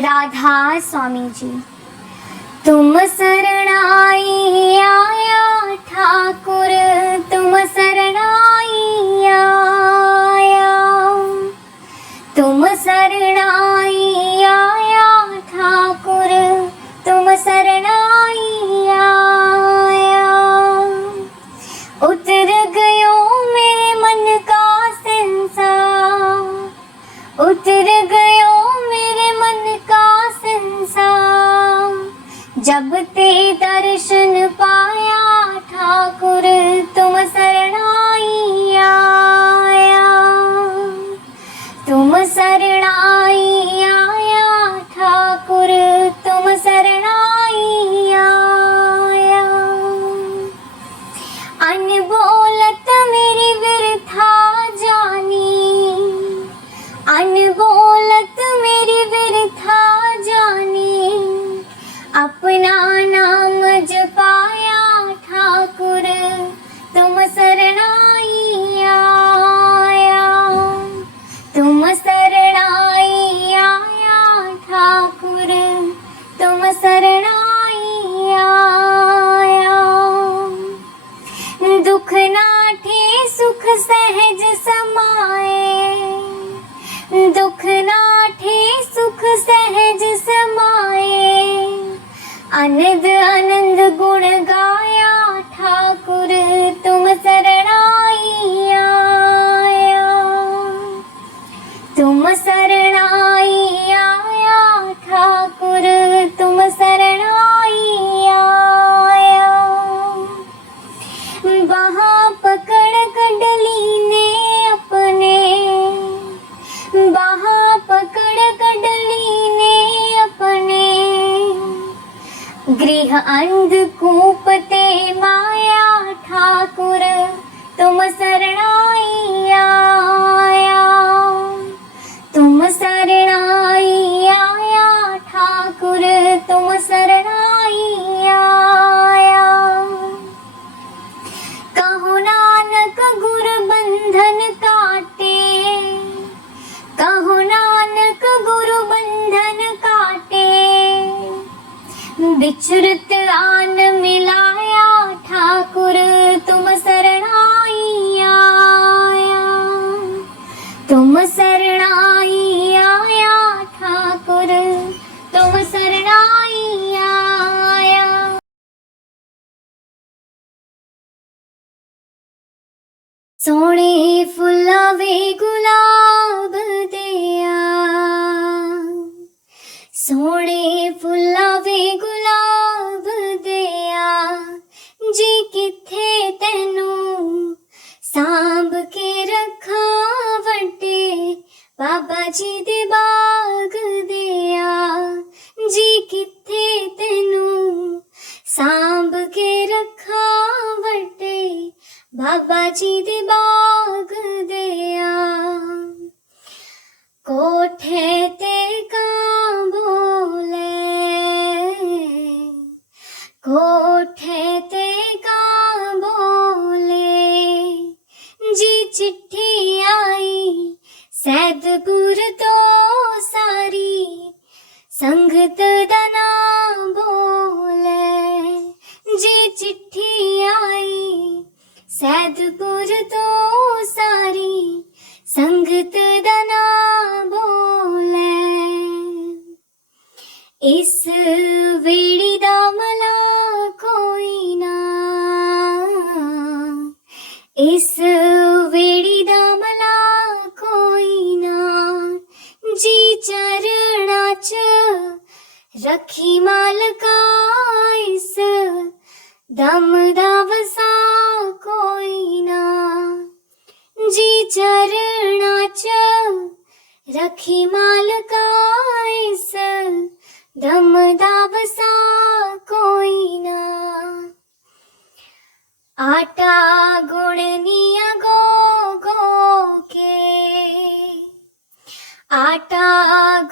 राधा स्वामी जी। तुम शरणाई आया ठाकुर, तुम शरणाई आया, तुम शरणाई आया ठाकुर, तुम शरणाई आया। उतर गयो मेरे मन का संसार, उतर गयो मेरे मन का संसार, जब ते दर्शन पाया ठाकुर, तुम शरणाई आया, तुम शरणाई आया ठाकुर, तुम शरणाई आया। अनबोलत मेरी व्यर्था जानी, अनबोलत मेरी व्यर्था जानी, अपना नाम जपाया ठाकुर, तुम शरणाई आया, तुम शरणाई आया ठाकुर, तुम शरणाई आया। दुख नाठे सुख सहज समाए, दुख नाठे सुख सहज समाए, आनंद आनंद गुण गाया ठाकुर, तुम शरणाई आया, तुम शरणाई आया ठाकुर, तुम शरणाई आया। वहाँ पकड़ कडली ने अपने, वहाँ पकड़ कडली ने अपने, गृह अंधकूप ते माया ठाकुर, तुम शरणाई आया, तुम शरणाई आया ठाकुर, तुम शरणाई आया। कहो नानक गुर बंधन काटे, कहो नानक गुरु बंधन काटे, विचरत आन मिलाया ठाकुर, तुम शरणाई आया, तुम शरणाई आया ठाकुर, तुम शरणाई आया। सोने फुलावे गुलाब दिया, सोने फुलावे गुलाब दिया, जी किथे तेनू सांभ के रखा वटे, बाबा जी दे बाग दिया, जी किथे तेनू सांभ के रखा वटे, बाबा जी दे बाग दिया। कोठे ते कां बोले, कोठे ते कां बोले, जी चिट्ठी आई सैदपुर तो सारी, संगत दा नाम बोले, जी चिट्ठी आई सैदपुर तो सारी, संगत दा नाम बोले। इस वेड़ी दा मला कोई ना, इस वेड़ी दा मला कोई ना, जी चरणा च रखी मालका, इस दम दा वसा कोई ना, जी चरणा च रखी मालका, इस दम दा वसा कोई ना। आटा गुणनिया गो गो के, आटा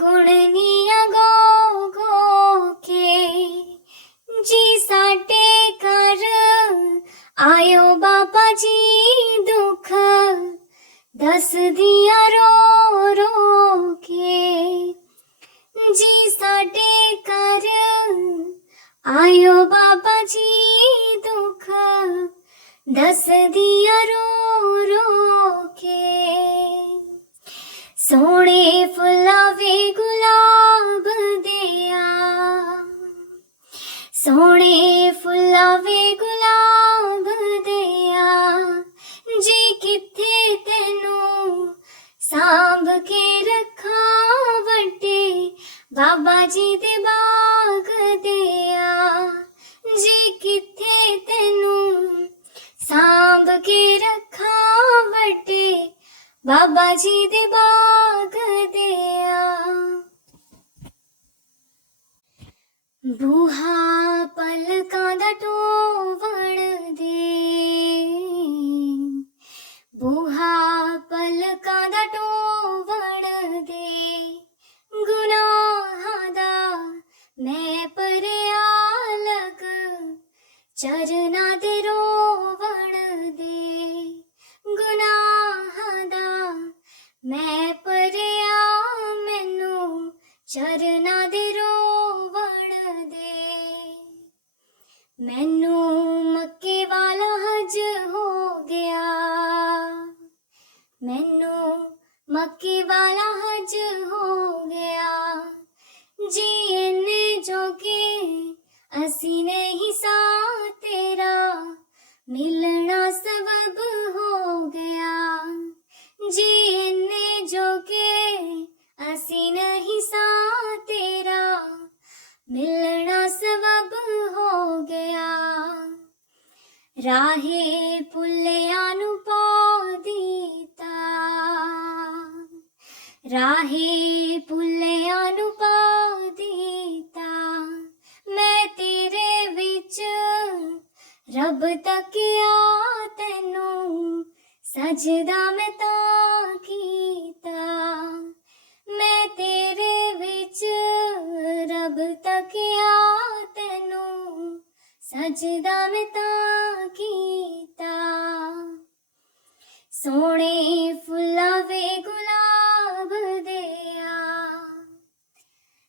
गुणनिया गो गो के, जी साडे घर आयो बाबा जी, दुख दस दिया रो रो के, जी साडे घर आयो बाबा जी दुख दस दिया रो रो के। सोने फुलावे गुलाब दिया, सोने फुलावे गुलाब दिया, जी किथे तेनू सांभ के रखा वड्डे बाबा जी दे बाग दिया। जी किथे तेनू सांभ के रखा वड्डे बाबा जी दे बाग दिया। बूहा पलकां दा टोवण दे, बूहा पलकां दा टोवण दे, गुनाहां दा मैं भरिया लग चरना दे रोवण दे। गुनाहां दा मैं भरिया मैनू चरना दे रोवण दे। मैनू मक्के वाला हज हो गया, मैनू मक्के वाला हज हो गया, जी इन्ने जोगे असी नहीं सा तेरा मिलना सबब हो गया। जी इन्ने जोगे असी नहीं सा तेरा मिलना सबब हो गया। राहे पुल्लिया नू पा दीता, राहे पुल्लिया नू पा दीता, मैं तेरे विच रब तकिया तैनू सजदा मैं तां कीता। मैं तेरे विच रब तकिया तैनू सजदा मैं तां कीता। सोने फुलावे गुलाब दिया,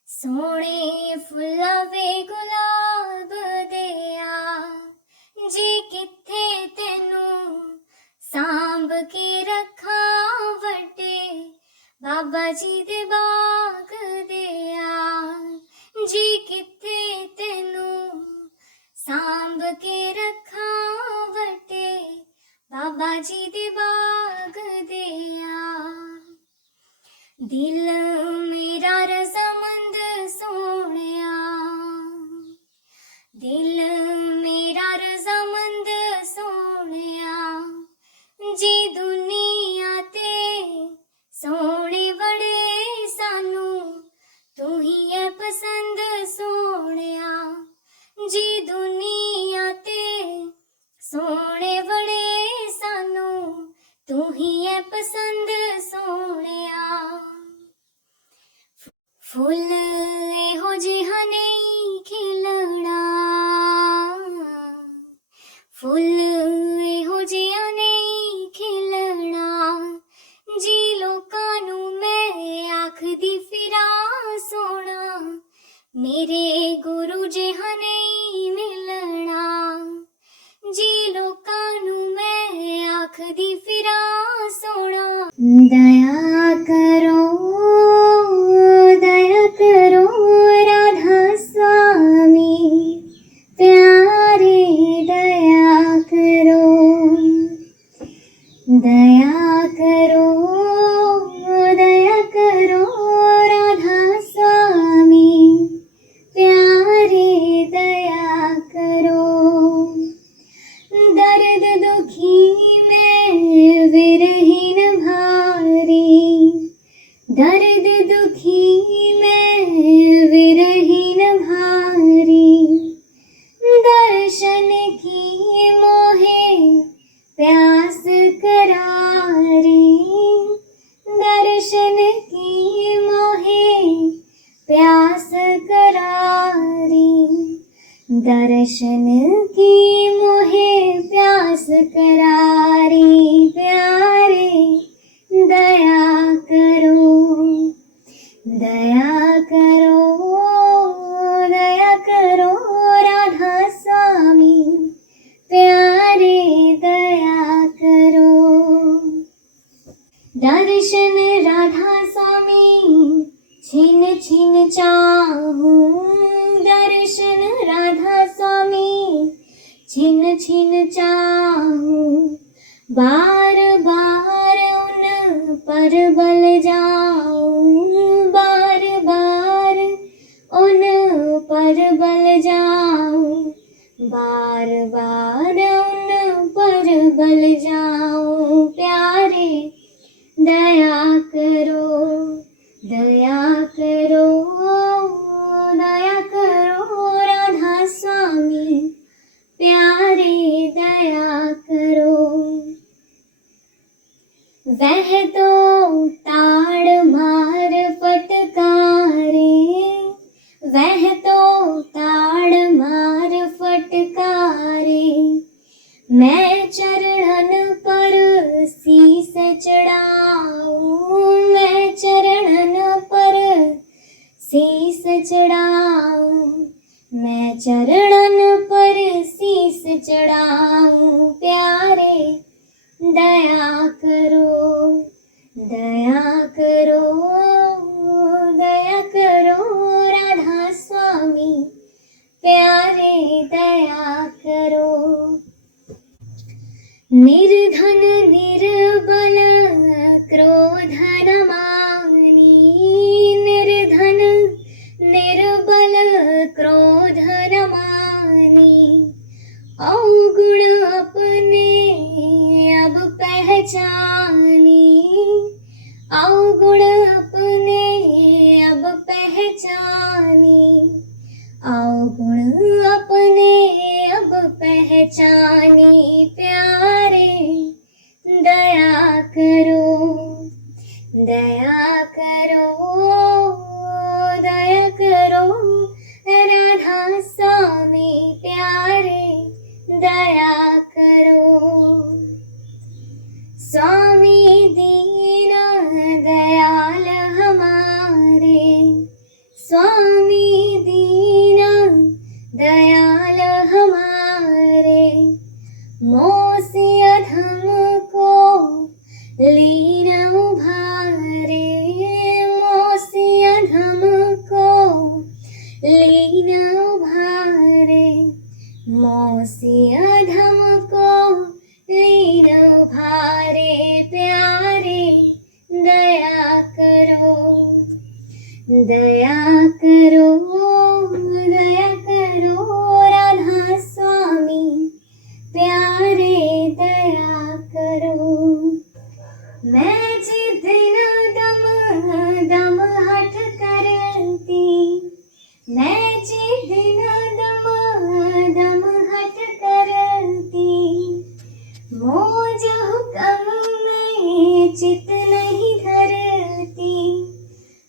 सोने फुलावे गुलाब दिया, जी किथे तेनू सांभ के रखा वड्डे बाबा जी दे बाग दिया। जी किथे तेनू सांभ के रखा वड्डे बाबा जी दे बाग दिया। दिल मेरा रज़ामंद सोहणिया, दिल मेरा रज़ामंद सोहणिया, जी दुनिया ते सोहणे बड़े सानू तू ही है पसंद सोहणिया। जी दुनिया ते सोहणे बड़े सानू तू ही है पसंद सोहणिया। फुल एहो जिहा नहीं खिलना, फुल एहो जिहा नहीं खिलना, जी लोकां नू मैं आखदी फिरा सोना मेरे गुरु जिहा नहीं मिलना। जी लोकां नू मैं आखदी फिरा सोना। दया करो राधा स्वामी प्यारे, दया करो, दया करो, दया करो राधा स्वामी प्यारे, दया करो। दर्द दुखी में विरहीन भारी, दर्द दुखी में विरहीन भारी, दर्शन की मोहे प्यास करारी, दर्शन की मोहे प्यास करारी, दर्शन की मोहे प्यास करारी प्यारे, दया करो, दया करो चाहूं दर्शन राधा स्वामी, छिन छिन चाहूं बार बार उन पर बल जाऊं, बार बार उन पर बल जाऊं, बार बार उन पर बल जाऊं। प्यारे दया करो, दया करो, दया करो राधा स्वामी, प्यारे दया करो। वह तो ताड़ मार फटकारे, वह तो ताड़ मार फटकारे, मैं चरणन पर शीस चढ़ाऊं, मैं चरणन पर शीस चढ़ाऊं, मैं चरणन पर शीस चढ़ाऊं। प्यारे दया करो, दया करो, दया करो राधा स्वामी, प्यारे दया करो। निर्धन निर्बल क्रोध न मानी, निर्धन निर्बल क्रोध न मानी, अवगुण अपने अब पहचानी, अवगुण अपने अब पहचानी, अवगुण अपने अब पहचानी। प्यारे दया करो, दया करो, दया करो राधा स्वामी, प्यारे दया करो। स्वामी दीन दयाल हमारे, स्वामी दीन दयाल हमारे, मोह से अधम को लीन उभारे, मोह से अधम को लीन उभारे, मोह से अधम को लीन उभारे। प्यारे दया करो, दया करो, दया करो राधा स्वामी, प्यारे दया करो। मैं जिदिन दम दम हठ करती, मैं जिदिन दम दम हठ करती, मौज हुक्म में चित नहीं धरती,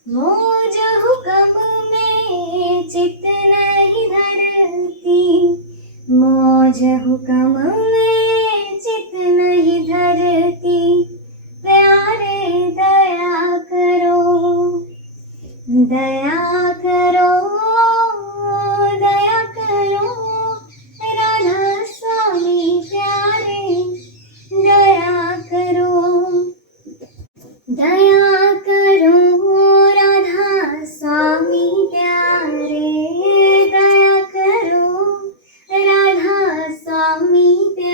मौज हुक्म में चित नहीं धरती, मौज हुक्म में चित नहीं धरती। प्यारे दया करो, दया करो, दया करो राधा स्वामी, प्यारे दया करो, दया करो राधा स्वामी, प्यारे दया करो राधा स्वामी, प्यारे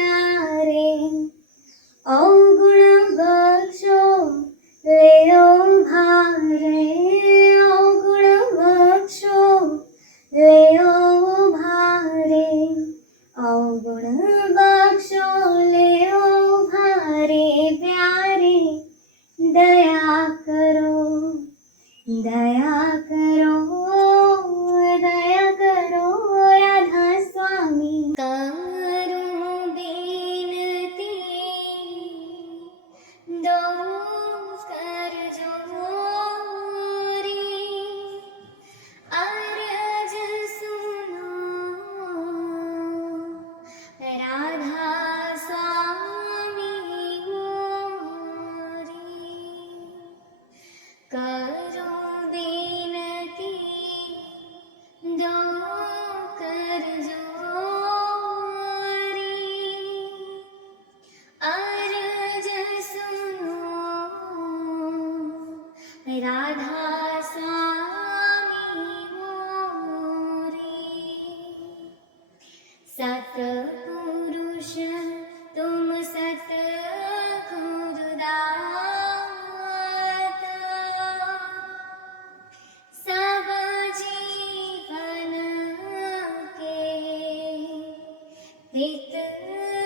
हित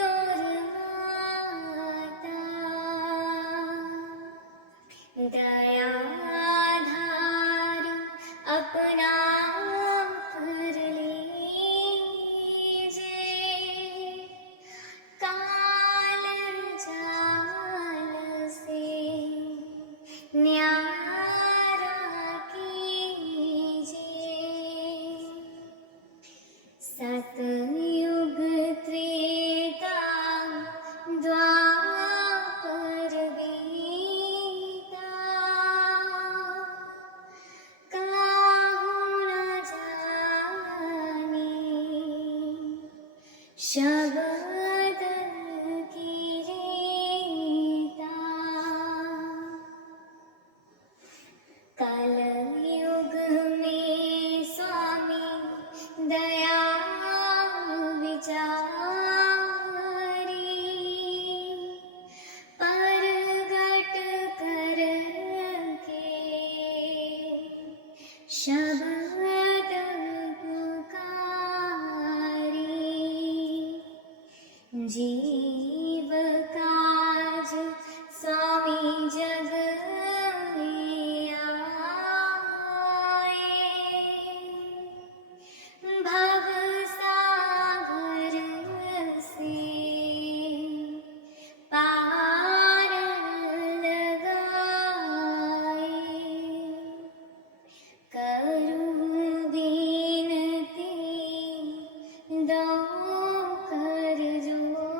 और माता दया धार अपना कर लीजिए, काल जाल से न्यारा कीजिए। सतयुग त्रेता द्वापर बीता, काहू न जाने शब्द की रीता। कलयुग में स्वामी दया विचारी, परगट करके शब्द पुकारी। जीव काज स्वामी जग में आए, भव सागर से पार लगाए। करूं विनती दो कर जोरी,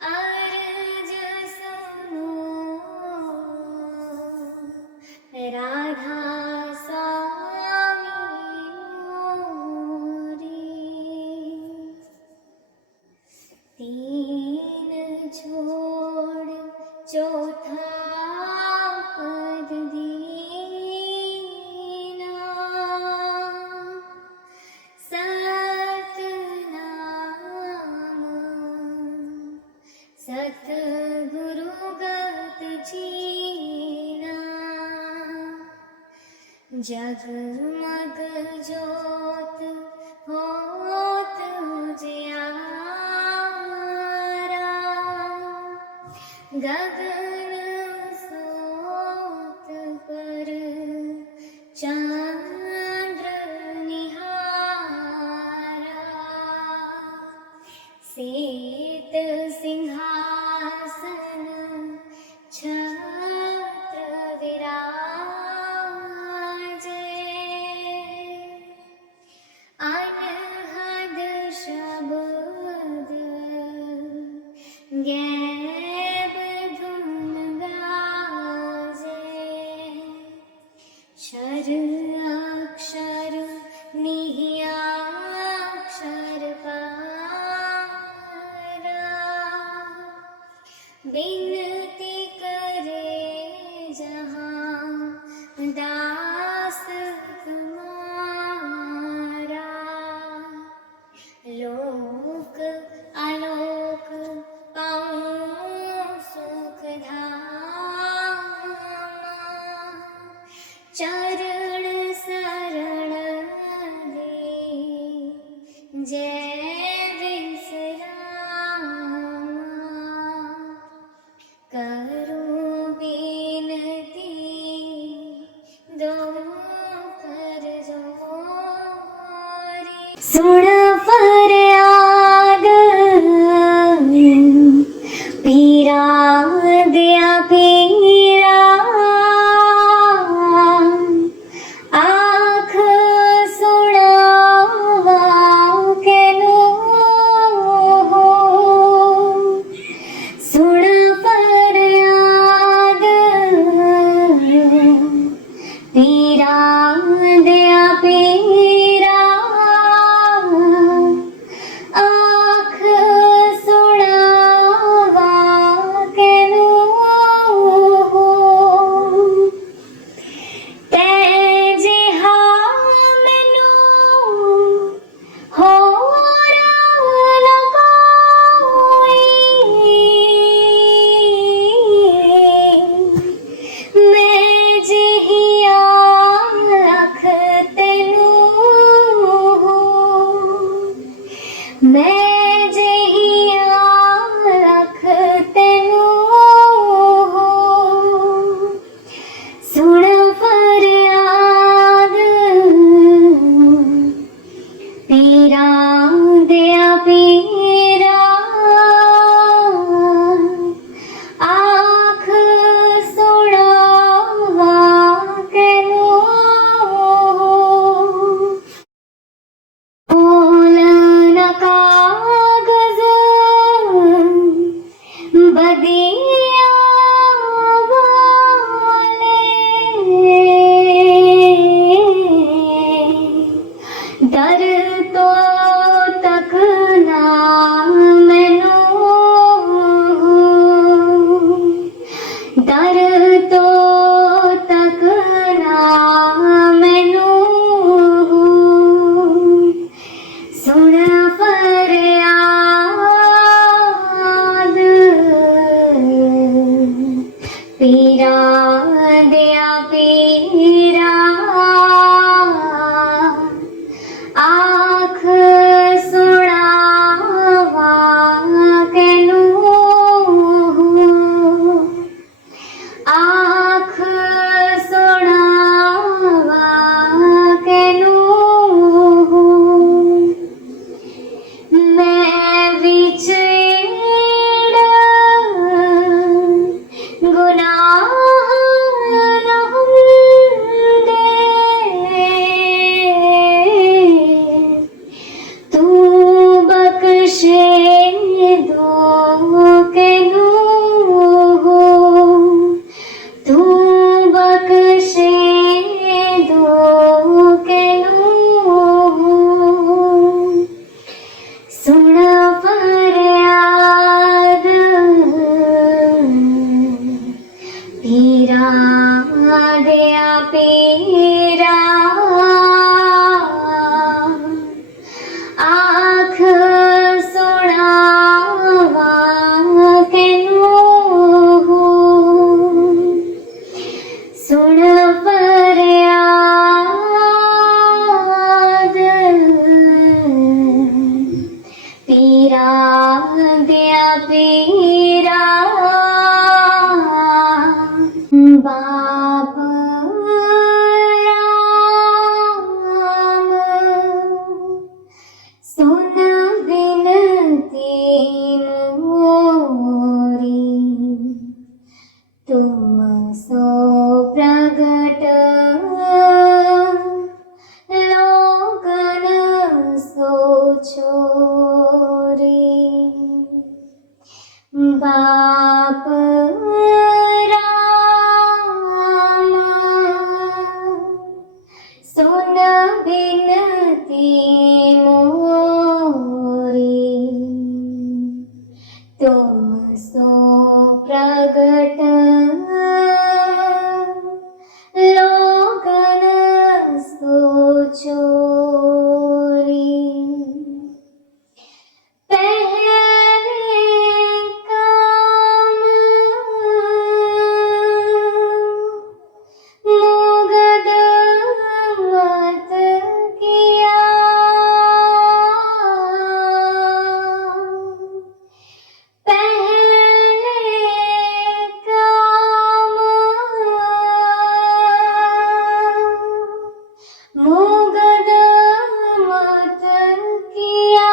अर्ज सुनो राधा स्वामी मोरी। तीन छोड़ चौथा पद दीना, सतनाम सतगुरु गत जीना। जगमग ज्योत होत उजियारा, गगन सोत पर चंद्र निहारा। सीत सिंहासन छत्र विराजे, अनहद शब्द गैब धुन गाजे। क्षर अक्षर निह्याक्षर पारा, बिनती करे जहाँ दास तुम्हारा। लोक आलोक पाऊं सुख धामा, चरण शरण दे जय विश्रामा। करूं विनती दो कर जोरी, सुन फरियाद पीरा दिया पीरा। आँख सुनावा केनो हो, सुन फरियाद पीरा दिया पीरा। आँख सुनावा केनो हो, तै जिहा मैनू होर न कोई। मैं जिहिया अख पीरा आँख सुनावा केनू आँख सुनावा केनू मैं विछड़ गुनाह न होंगे तू बख्शे दो के नू तू बख्शे दो के नू सुन फरियाद पीरा दया पीरा आँख सुनावा केनू सुन फरियाद पीरा दया पीरा बाप राम सुन विनती मोरी तुम सो प्रगट लोगन सो छोरी बाप राम सुन विनती मोरी तुम सो प्रगट लोगन सो छोरी पहले काम मुगद मत किया पहले काम मुगद मत किया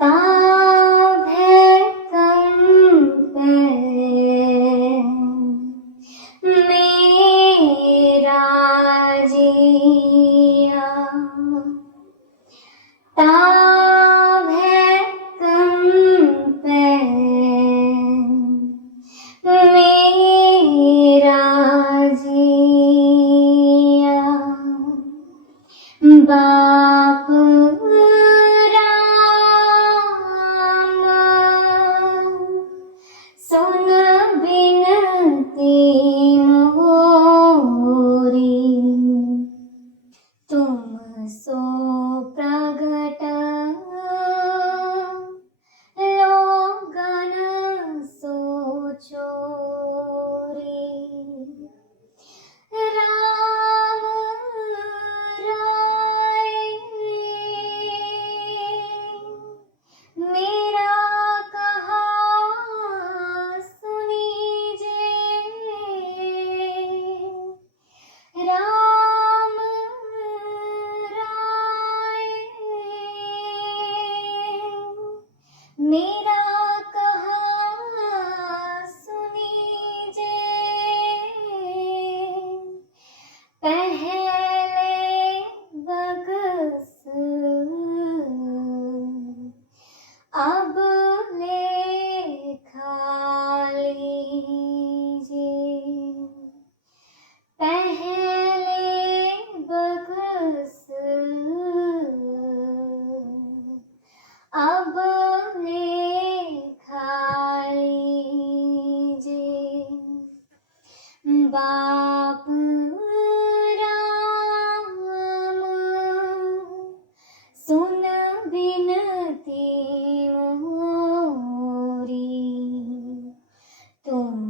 ताभे कम पे मेरा जिया ताभे कम पे मेरा जिया बाप राम सुन विनती मोरी तुम सो प्रगट लोगन सो छोरी राम राय मेरा कहा सुनीजे राम राय मेरा कहा सुनीजे पहले बगस अब लेखा लीजिए पहले बगस अब लेखा लीजिए बाप राम सुन विनती मोरी तुम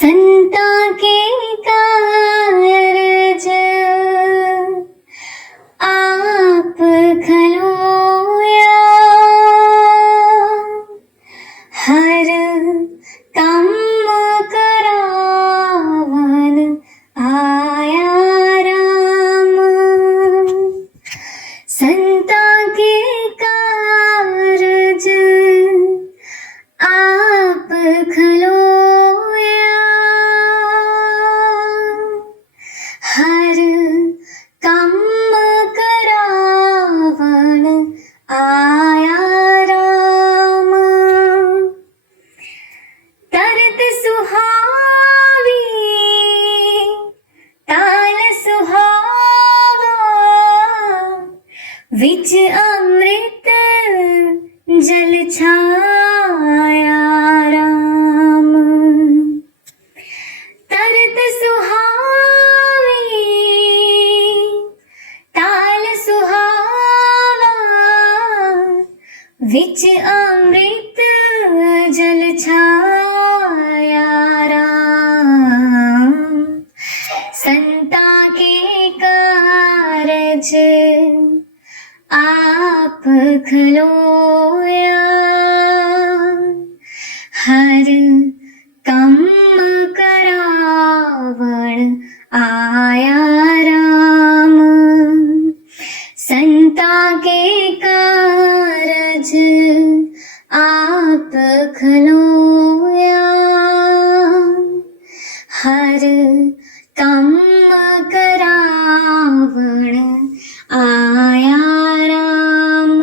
संता के कारज आप खलोया, हर काम करावन आया राम। संता के कारज आप खलोया, हर काम करावन आया राम। तरत सुहावी ताल सुहावा, विच अमृत जल छाया राम। तरत सुहावी ताल सुहावा, विच अमृत जल छाया राम। संता के कारज आप खलोया, हर काम करावण आया राम। संता के कारज आप खलोया, हर काम करावण आया राम।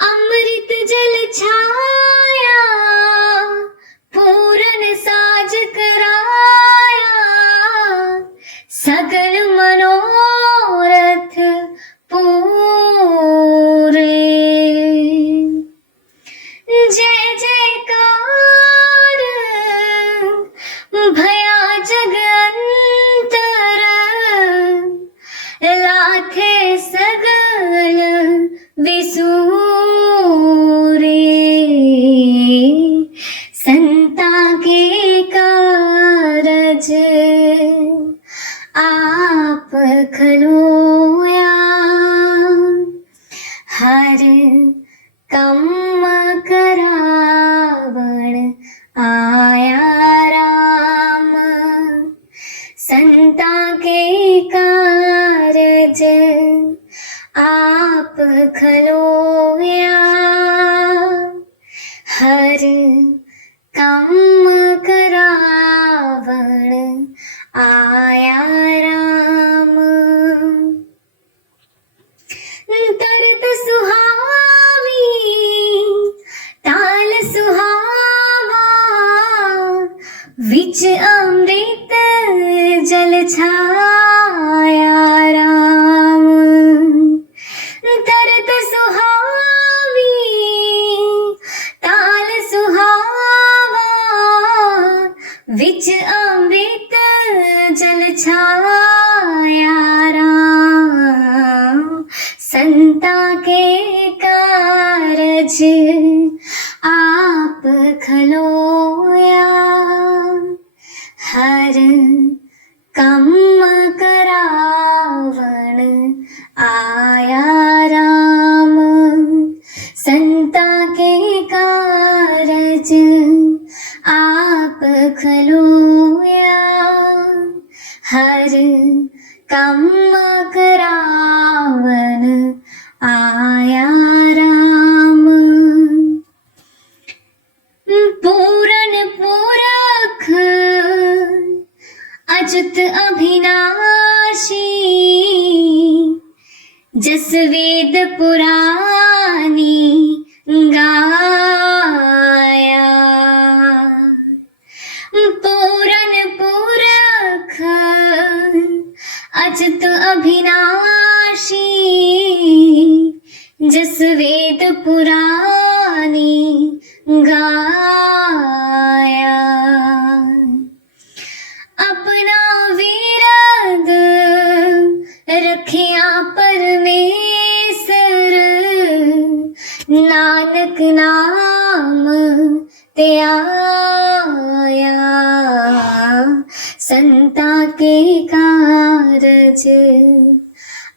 अमृत जल छाया पूरन साज कराया, सकल मनोरथ पूरे। जय जयकार भया जग अंतर, लाथे सगल विसूरे। संता के कारज आप खलोया, हर काम करावण आया राम। संता के कारज आप खलोया, हर काम करावण आया राम। तरत सुहावी ताल सुहावा, विच अमृत जल छाया राम। तरत सुहावी ताल सुहावा, विच अमृत जल छाया राम। संता के कारज आप खलोया, हर काम करावण आया राम। संता के कारज आप खलोया, हर काम करावन आया राम। पूरन पूरख अच्युत अभिनाशी, जस वेद पुरानी गाया। पूरन पूरख अच्युत अभिनाशी, जस वेद पुरानी गाया। अपना विरद रखिया परमेसर, नानक नाम त्याग आया, संता के कारज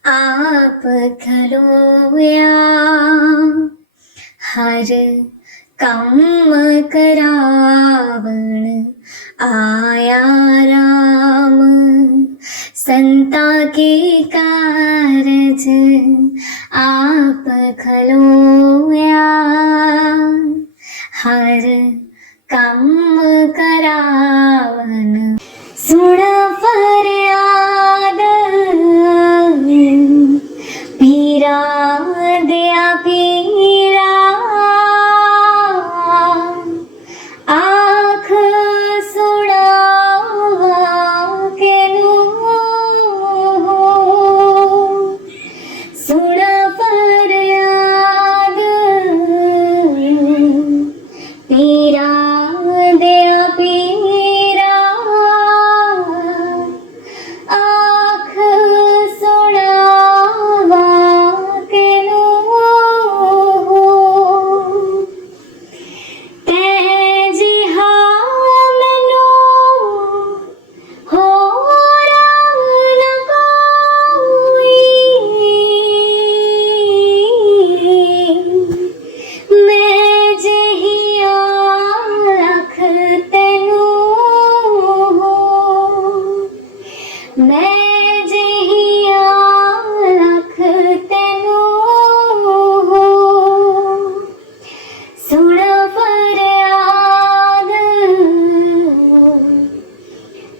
आप खलोया, हर काम करावण आया राम, संता के कारज आप खलोया, हर काम करावन सुन फरियाद, पीरा दया पीरा, आँख सुड़ावा केनु, सुन फरियाद, पीरा दया पीरा, आँख सुड़ावा केनु, तेजी हामनु होरा न कोई, मैं जहिया रख तेनु, मैं जहिया रख तेनु, सुन फरियाद,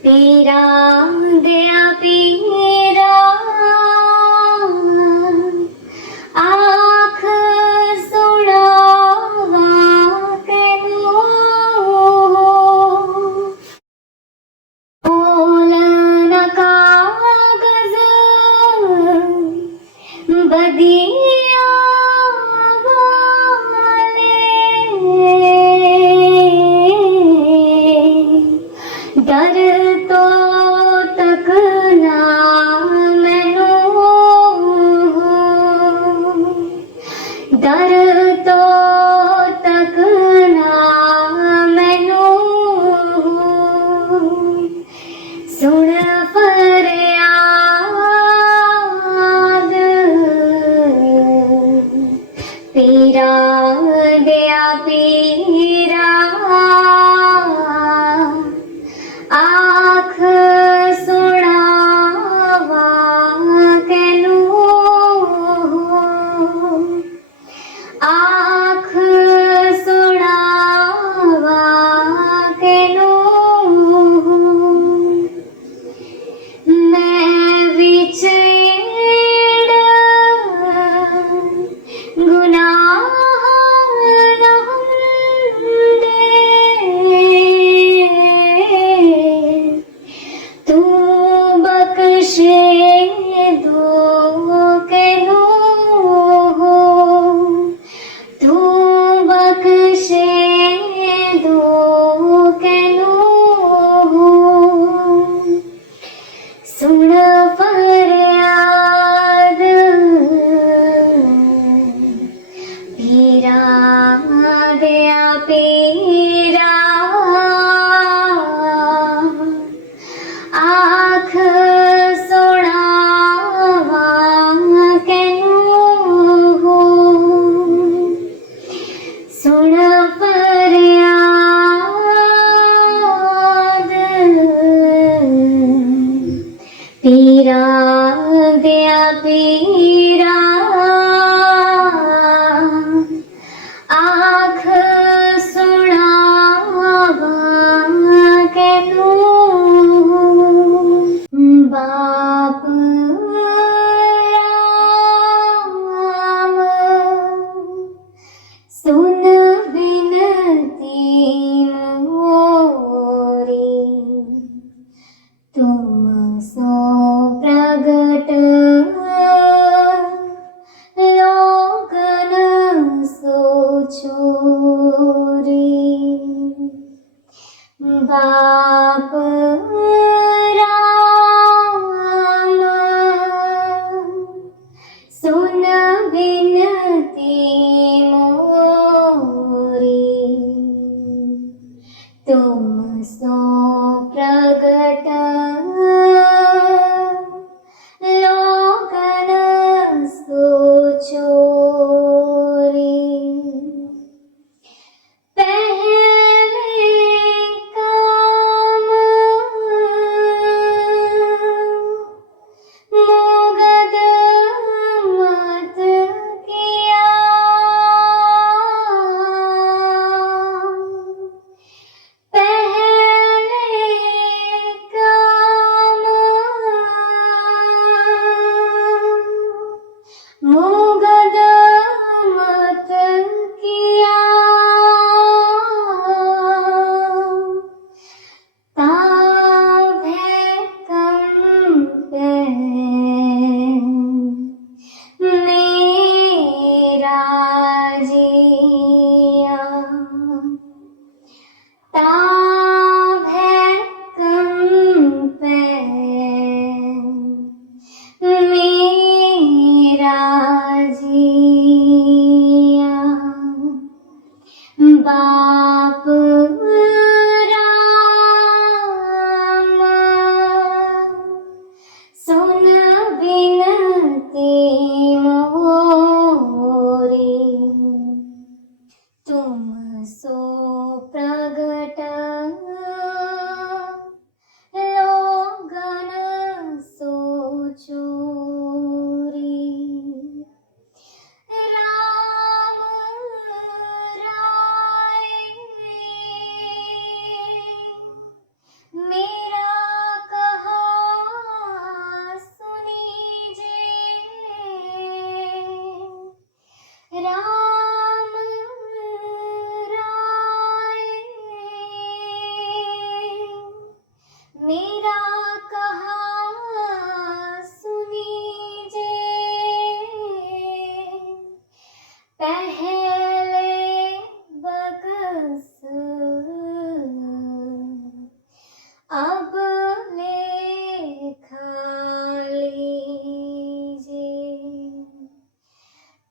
पीरा दया पीरा, आँख सुड़ावा केनु, बोलन कागज बदिया वाले, डर तो तक ना मैनू, डर तो तक ना मैनू, सुन फरियाद, पीरा दया पीरा, आँख सुड़ावा केनु, आँख सुड़ावा केनु, मैं विचेड़ गुनाह रहंदे, तू बख्शे दो केनु, तू बख्शे दो केनु, सुन फरियाद, पीरा दया पीरा, आँख सुड़ावा केनु, सुन फरियाद, पीरा दया पीरा, आँख सुड़ावा केनु, बाप राम सुन बिनती मोरी, तुम सो प्रगट लोकन सो छोरी, बाप राम सुन बिनती मोरी, तुम ताब है कम पे मेरा जिया, बाप राम सुन बिनती मोरी, तुम सो प्रगट लोगन सो चोरी। राम राय मेरा कहा सुनीजे, राम राय मेरा कहा सुनीजे, पहले बकस अब लेखा लीजिए,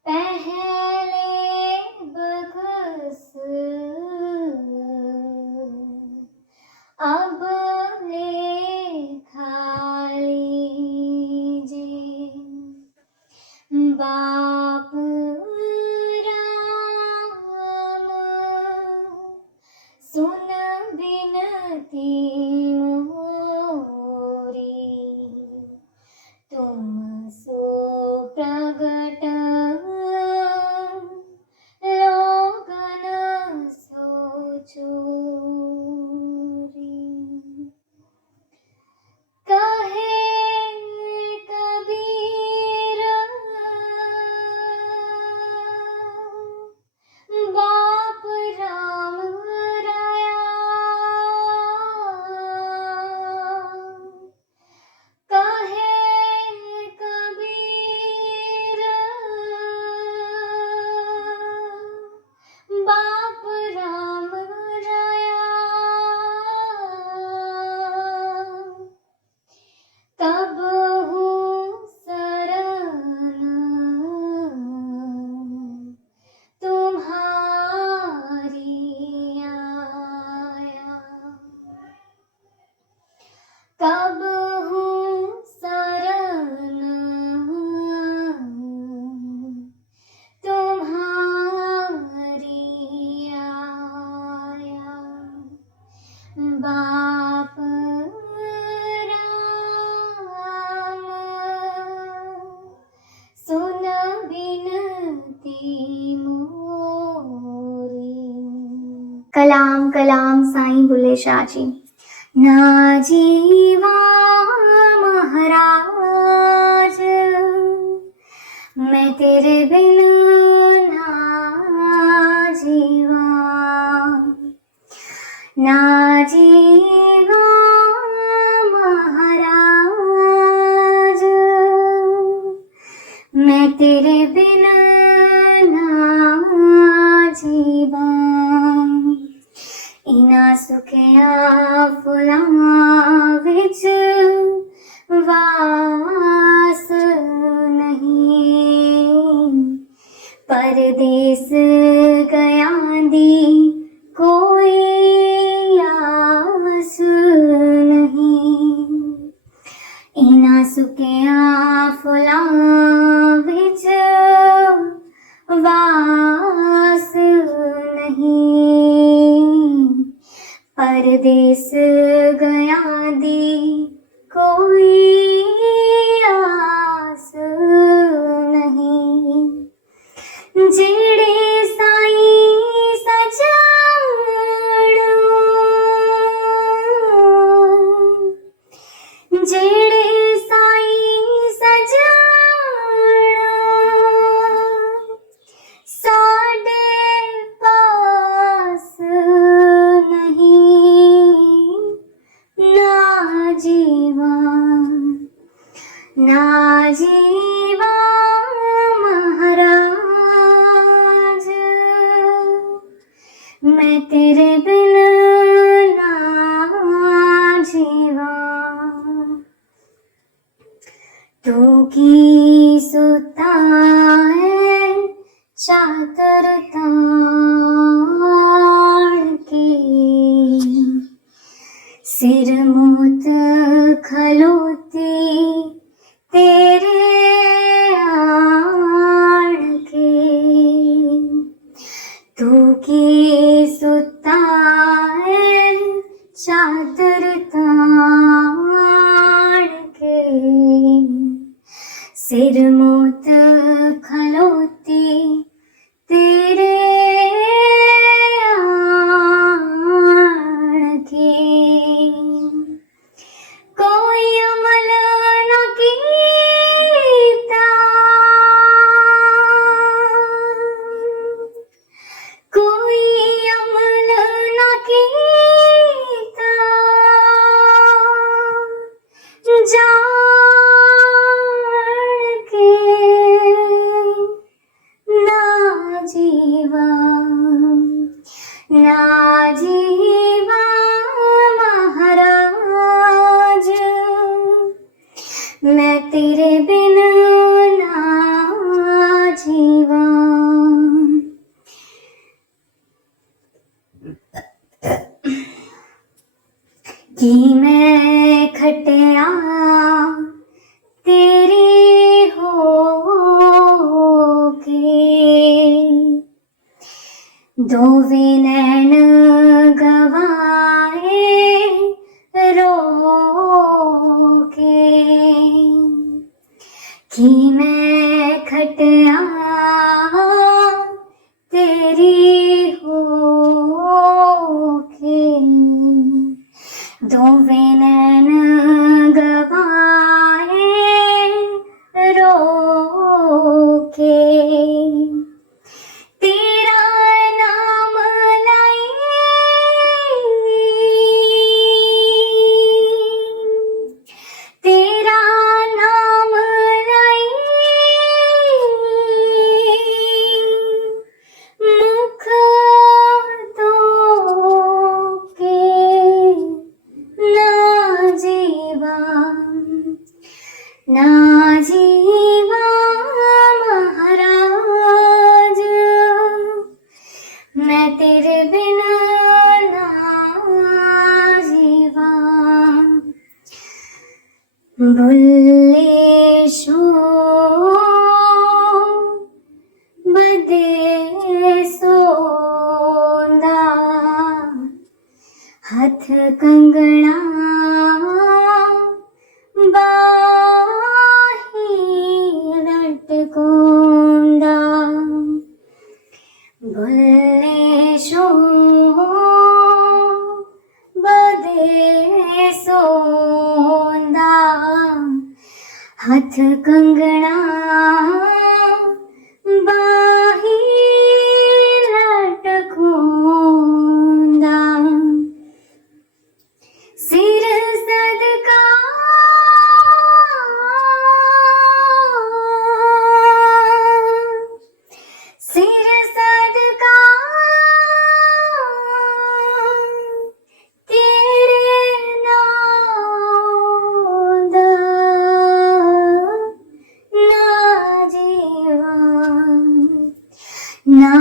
पहले बकस अब लेखा लीजिए, बाप राम सुन बिनती मोरी, तुम सो प्रगट लोगन सो चोरी। कहे कबीर बाप राम राया, कहे कबीर बाप राम राया, तब हूँ शरण तुम्हारी आया, कब हूँ शरण तुम्हारी आया, बाप राम सुन बिनती मोरी। कलाम कलाम साईं बुल्ले शाह जी। ना जीवा महाराज मैं तेरे बिन ना जीवा, ना जीवा महाराज मैं तेरे बिन ना जीवा, इना सुखिया फुलां विच वास नहीं, परदेस गया दी कोई आस नहीं, इना सुखिया फुलां विच वास नहीं, परदेस गया दी कोई आस नहीं, जेड़े साईं सजाणो, जेड़े साईं सजाणो साडे पास नहीं, ना जीवा ना जीवा महाराज मैं तेरे बिन खलोती तेरे आड़ के, तू की सुता है चादर ताड़ के, सिर मोत खलोती तेरे आड़ के, कोई अमल न कीता, कोई अमल न कीता, जान के ना जीवा, ना जीवा महाराज, मैं तेरे बिना ना जीवा। कि मैं खटिया तेरी हो के, दोवे नैन गवाए रो के, कि मैं खटिया तेरी हो के, दोवे नैन गवाए रो के, तेरा नाम लाई, तेरा नाम लाई, मुख तो के ना जीवा, ना जीवा महाराज, मैं तेरे बिना ना जीवा। बुल्ले शो बदे सोंदा, हाथ कंगना बाही लटकोंदा, बुल्ले शो बदे सोंदा, हाथ कंगना बाही लटकोंदा, सिर सदका सिर सदका तेरे नाम दा, ना जीवा, ना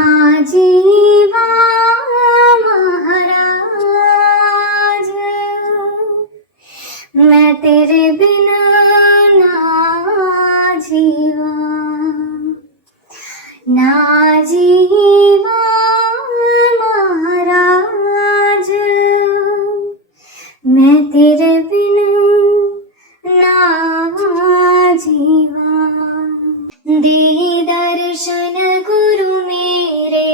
जीवा महाराज, मैं तेरे बिना ना जीवा, ना जीवा महाराज, मैं तेरे बिना ना जीवा। दे दर्शन गुरु मेरे,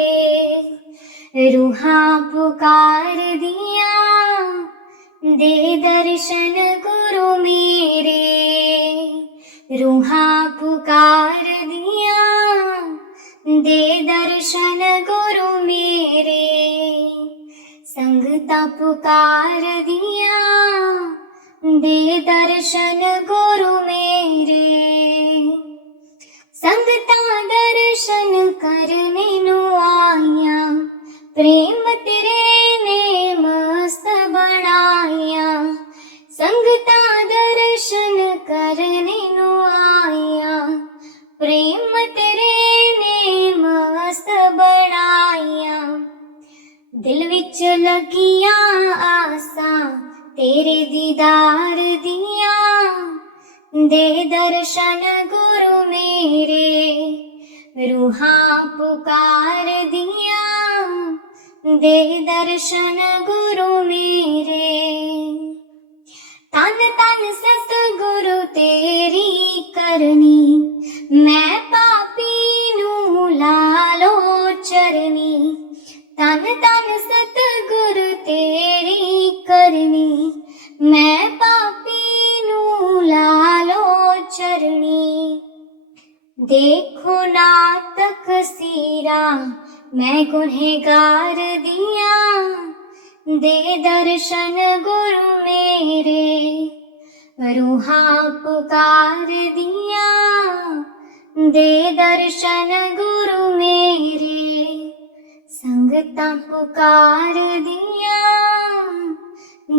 रूहां पुकार दिया, दे दर्शन गुरु मेरे, रूहां पुकार दिया, दे दर्शन गुरु मेरे, संगता पुकार दिया, दे दर्शन गुरु मेरे, संगता दर्शन करने नु आया, प्रेम तेरे ने मस्त बनाया, संगता दर्शन करने नु आया, प्रेम तेरे ने मस्त बनाया, दिल विच लगिया आसा तेरे दीदार दिया, दे दर्शन गुरु मेरे, रूहां पुकार दिया, दे दर्शन गुरु मेरे। तन तन सतगुरु तेरी करनी, मैं पापी नू लालो चरनी। तन तन सतगुरु तेरी करनी, मैं पापी नू लालो चरनी। देखो ना तकसीरा, मैं गुनहगार दिया, दे दर्शन गुरु मेरे, रूहां पुकार दिया, दे दर्शन गुरु मेरे। संगतां पुकार दिया,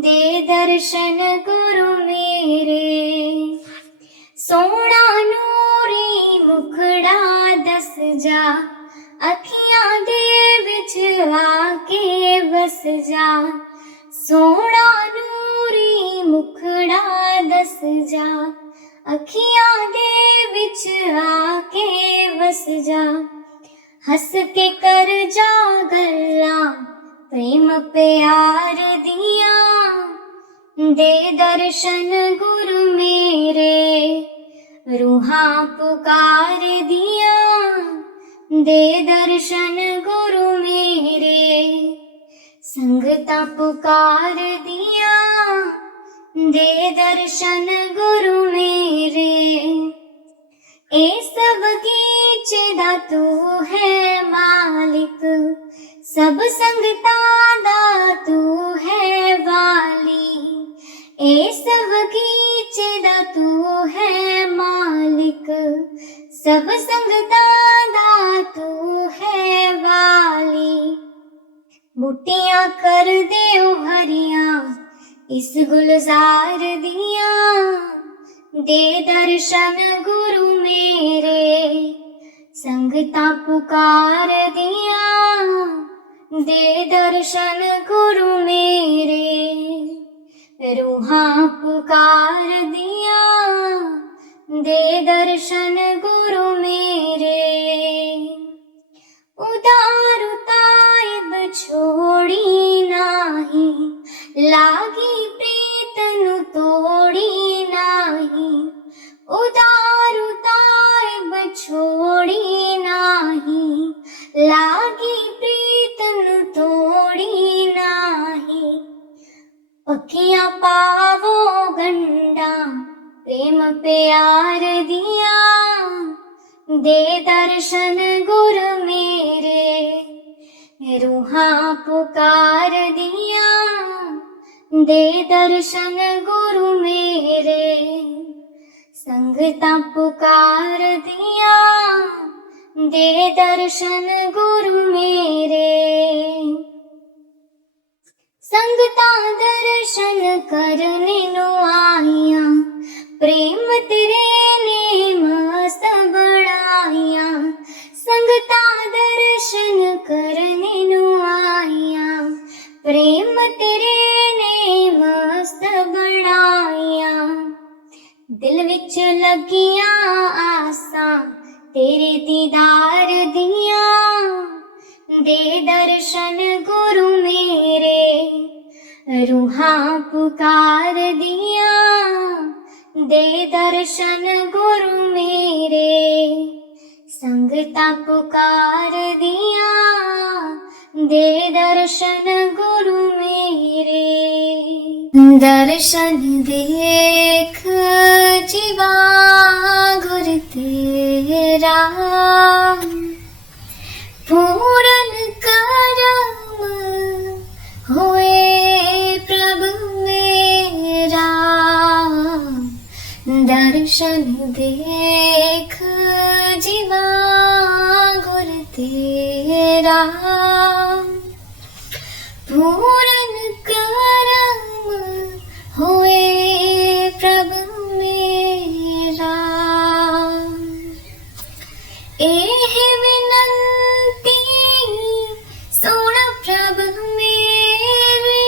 दे दर्शन गुरु मेरे। सोना नूरी मुखड़ा दस जा, अखियां दे विच आके बस जा। सोना नूरी मुखड़ा दस जा, अखियां दे विच आके बस जा। हस के कर जा गल्लां, प्रेम प्यार दिया, दे दर्शन गुरु मेरे, रूहां पुकार दिया, दे दर्शन गुरु मेरे। संगतां पुकार दिया, दे दर्शन गुरु मेरे। ए सब गीच दा तू है मालिक, सब संगतां दा तू है वाली। ए सब गीच दा तू है मालिक, सब संगतां दा तू है वाली। बूटियां कर दे हरियां, इस गुलजार दिया, दे दर्शन गुरु मेरे। संगतां पुकार दिया, दे दर्शन गुरु मेरे। रूहां पुकार दिया, दे दर्शन गुरु मेरे। उदार ताइब छोड़ी नाही, लागी प्रीत नु तोड़ी नाही। उदार ताइब छोड़ी नाही, लागी प्रीत नु तोड़ी नाही। पखियां पावो गंडा, प्रेम प्यार दिया, दे दर्शन गुरु मेरे। रूहां पुकार दिया, दे दर्शन गुरु मेरे। संगतां पुकार दिया, दे दर्शन गुरु मेरे। संगतां दर्शन करने नु आईया, प्रेम तेरे ने मस्त बढ़ाया। संगतां दर्शन करने नु आईया, प्रेम तेरे ने मस्त बढ़ाया। दिल विच लगियां आसां, तेरे दीदार दिया, दे दर्शन गुरु मेरे। रूहां पुकार दिया, दे दर्शन गुरु मेरे। संगतां पुकार दिया, दे दर्शन गुरु मेरे। दर्शन देख जीवा गुरु तेरा, पूरन करम होए प्रभु मेरा। दर्शन देख जीवा गुरु तेरा, पूरन करम होए प्रभु मेरा। एह विनंती सुन प्रभु मेरे,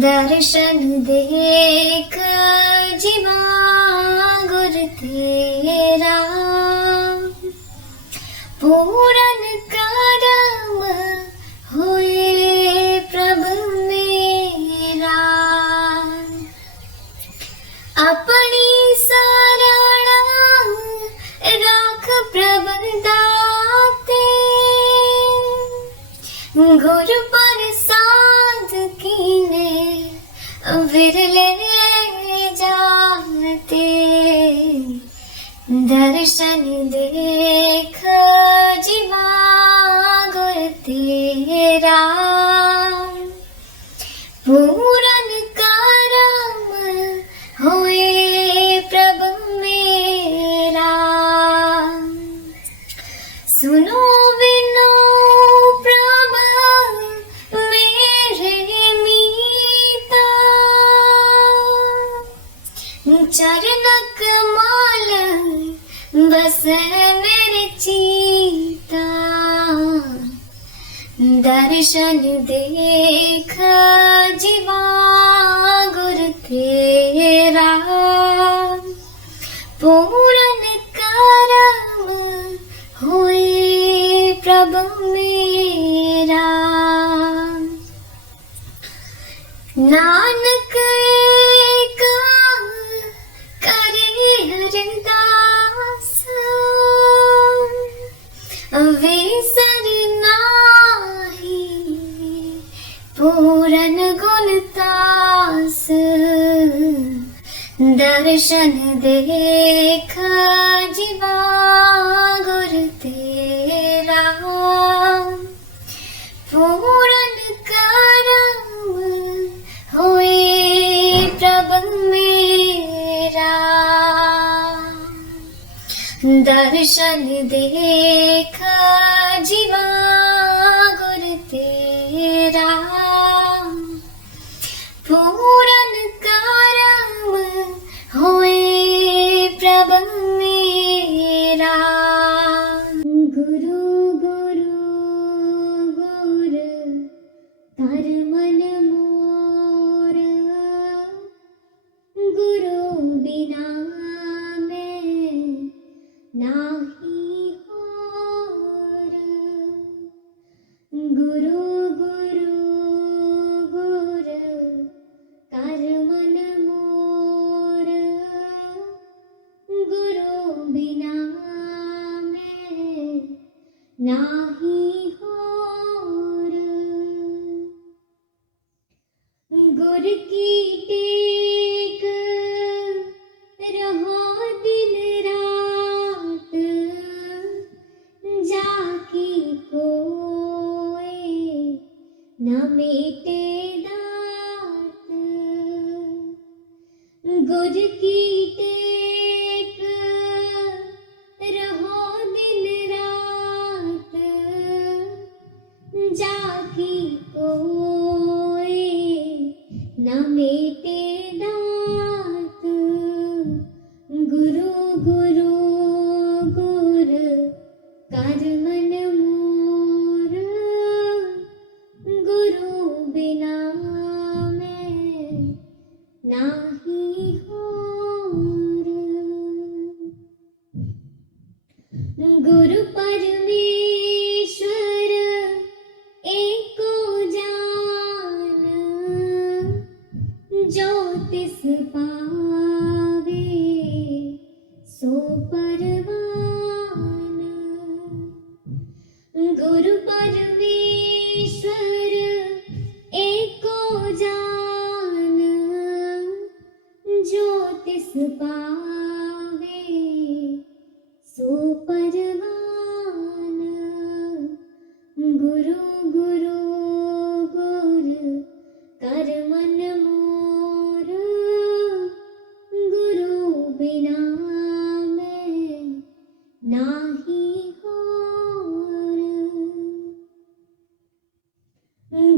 दर्शन देख जीवा गुर तेरा, पूरन करम हुए प्रभु मेरा। अपनी शरण राख प्रभु दाते, गुरु प्रसाद कीने विरले जाते। दर्शन देख जीवा गुर तेरा, पूरन करम हुए प्रभु मेरा। सुनो विनो प्रभु मेरे मीता, चरण कमल बस मेरे चीता। दर्शन देख जीवा गुर तेरा, पूरन करम हुए प्रभु मेरा। नानक एक करे हरदास, विसर नाही पूरन गुणतास। दर्शन देख जीवा गुर तेरा, पूरन करम हुए प्रभु मेरा। दर्शन देख जीवा गुर तेरा, पूरन करम हुए प्रभु मेरा। गुरु गुरु गुर कर मन मोर, गुरु बिना मैं नाही होर। गुरु गुरु गुर कर मन मोर, गुरु बिना मैं नाही होर। गुर की टेक रहो दिन रात, जाकी कोय न मेटे दात। गुर की टेक रहो दिन रात, जाकी कोय न मेटे दात। गुरु गुरु गुर कर मन मोर, गुरु बिना मैं नाही होर। गुरु परमेश्वर एको जान, जो तिस पावे सो परवान। गुरु परमेश्वर एको जान, जो तिस पावे सो परवान। गुरु गुरु गुर कर मन मोर, गुरु बिना मैं नाही होर।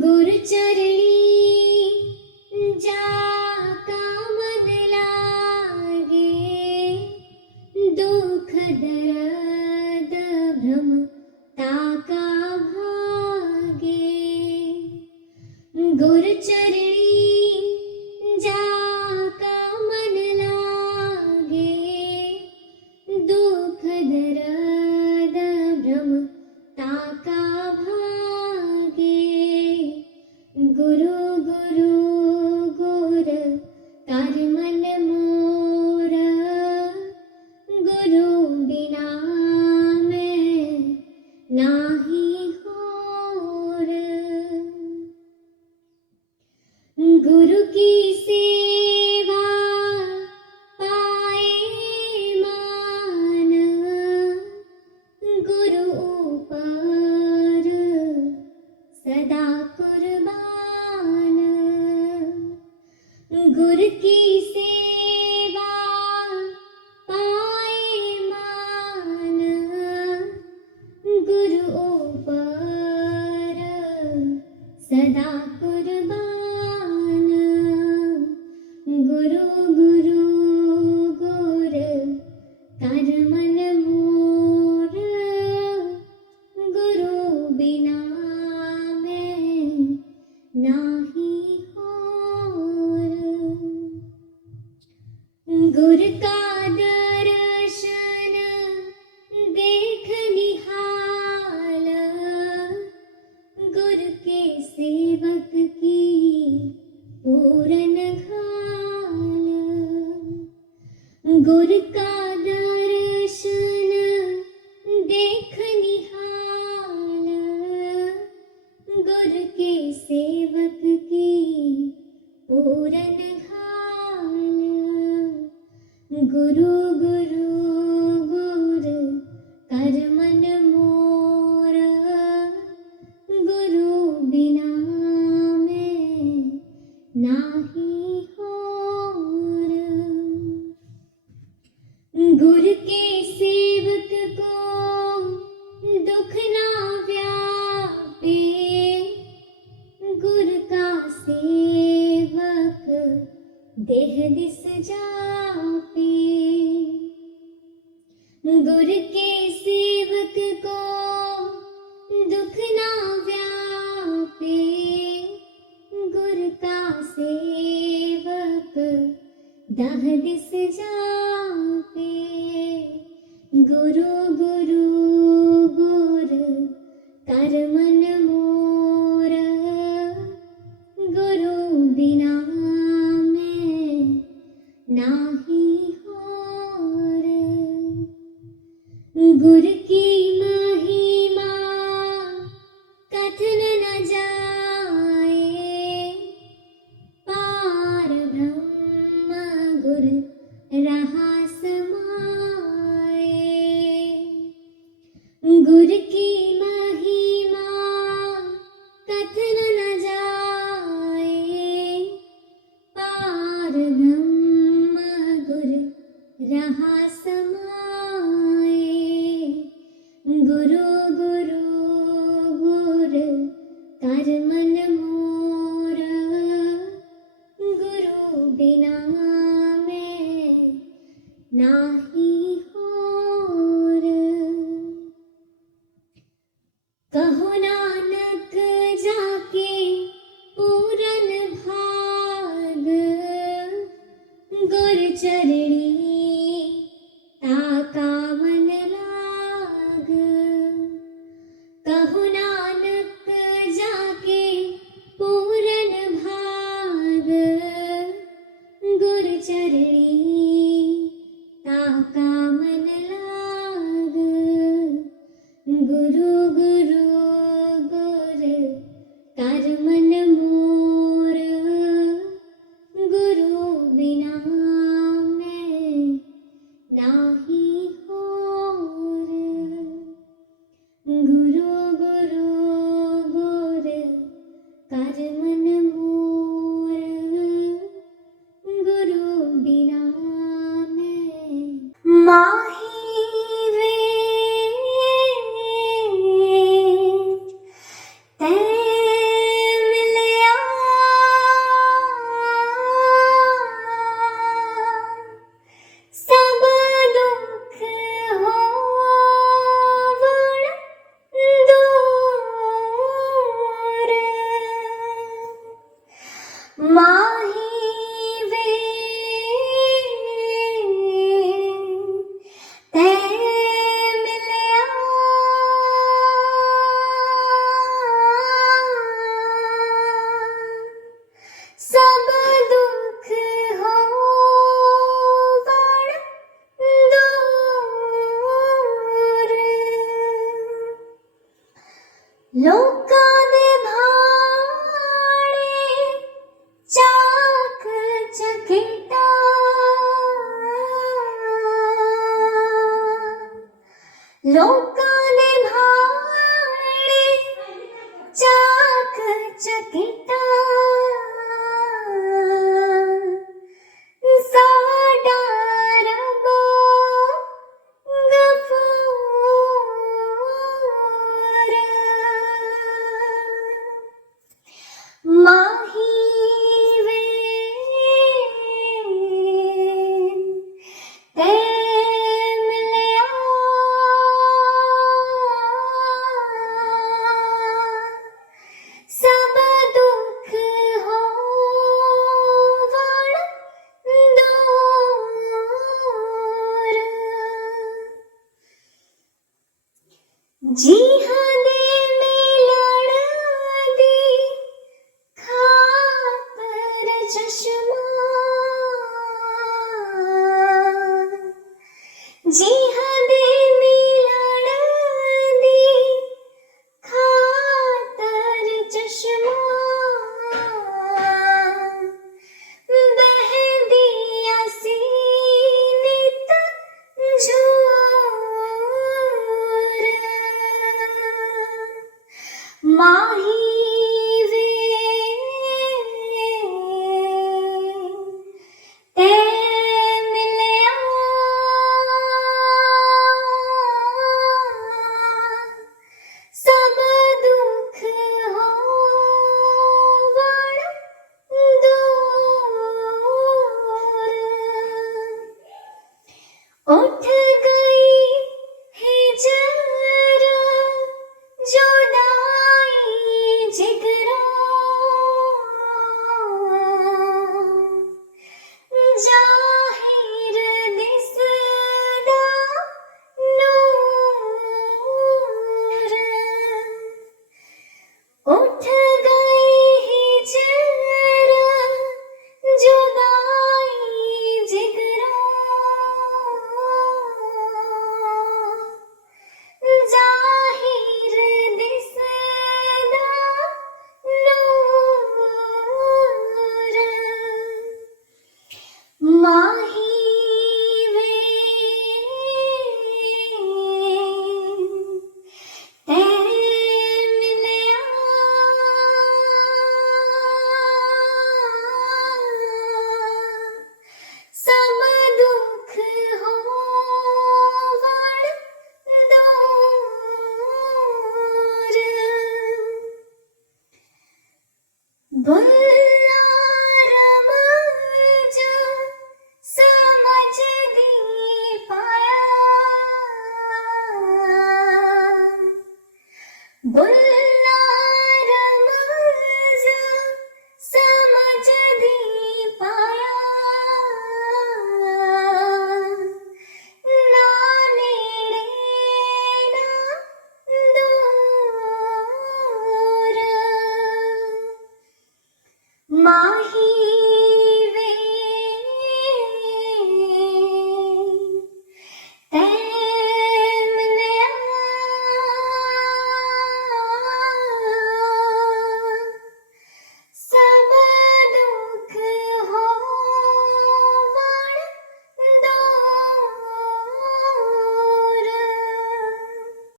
गुर चरणी जाका मन लागे, दुख दर्द भ्रम ताका भागे। गुर चरणी मोर, गुरु बिना मैं नाही होर। गुरु की सेवा पाए मान, गुरु ऊपर सदा कुर्बान। गुरु की सेवा पाए मान, गुरु ऊपर सदा कुर्बान। गुरु गुरु गुर कर मन मोर, गुरु बिना मैं नाही होर। गुरु का दर्शन देख निहाल, गुरु के सेवक की पूरन घाल। गुरु का दर्शन देख निहाल, गुरु के सेवक की पूरन घाल। गुरु गुरु गुर कर मन मोर, गुरु बिना मैं नाही होर। गुरु के सेवक को दुख ना व्यापे, गुरु का सेवक देह दिस जापे। गुरु के सेवक को दुख ना व्यापे, गुरु का सेवक दह दिस जापे। गुरु गुरु गुर कर मन मोर, गुरु बिना मैं नाही होर। गुरु की महिमा कथन न जाए, पार ब्रह्म गुर रहा समाए। गुरु की महिमा कथन न जाए, पार ब्रह्म गुर रहा समाए। गुरु गुरु गुर कर मन मोर, गुरु बिना मैं नाही होर। कहो नानक जाके पूरन भाग, गुर चरणी ताका मन लाग। कहो नानक जाके पूरन भाग, गुर चरणी ताका मन लाग। गुरु गुरु गुर कर मन मोर, गुरु बिना मैं नाही होर। गुरु गुरु गुर कर मन मोर, गुरु बिना मैं माही वे तै मिलया। सब दुख होवण दूर, माही वे लोकाने भाळे चाक चकिता साडा रब गफूर माही वे ते मिलया सब दुख होवण दूर जी हदे मिलण दी खातर चश्मा जी हदे मिलण दी खातर चश्मा बहदी आसी नित झूर माही वे ते मिलया सब दुख होवण दूर उठ गई हिजर जुदाई जिगरा जाहिर दिसदा नूर उठ गई हिजर जुदाई जिगरा जाहिर दिसदा नूर माही वे ते मिलया सब दुख होवण दूर बुल्ला रमज समझ दी पाया बुल्ला रमज समझ दी पाया ना नेड़े ना दूर माही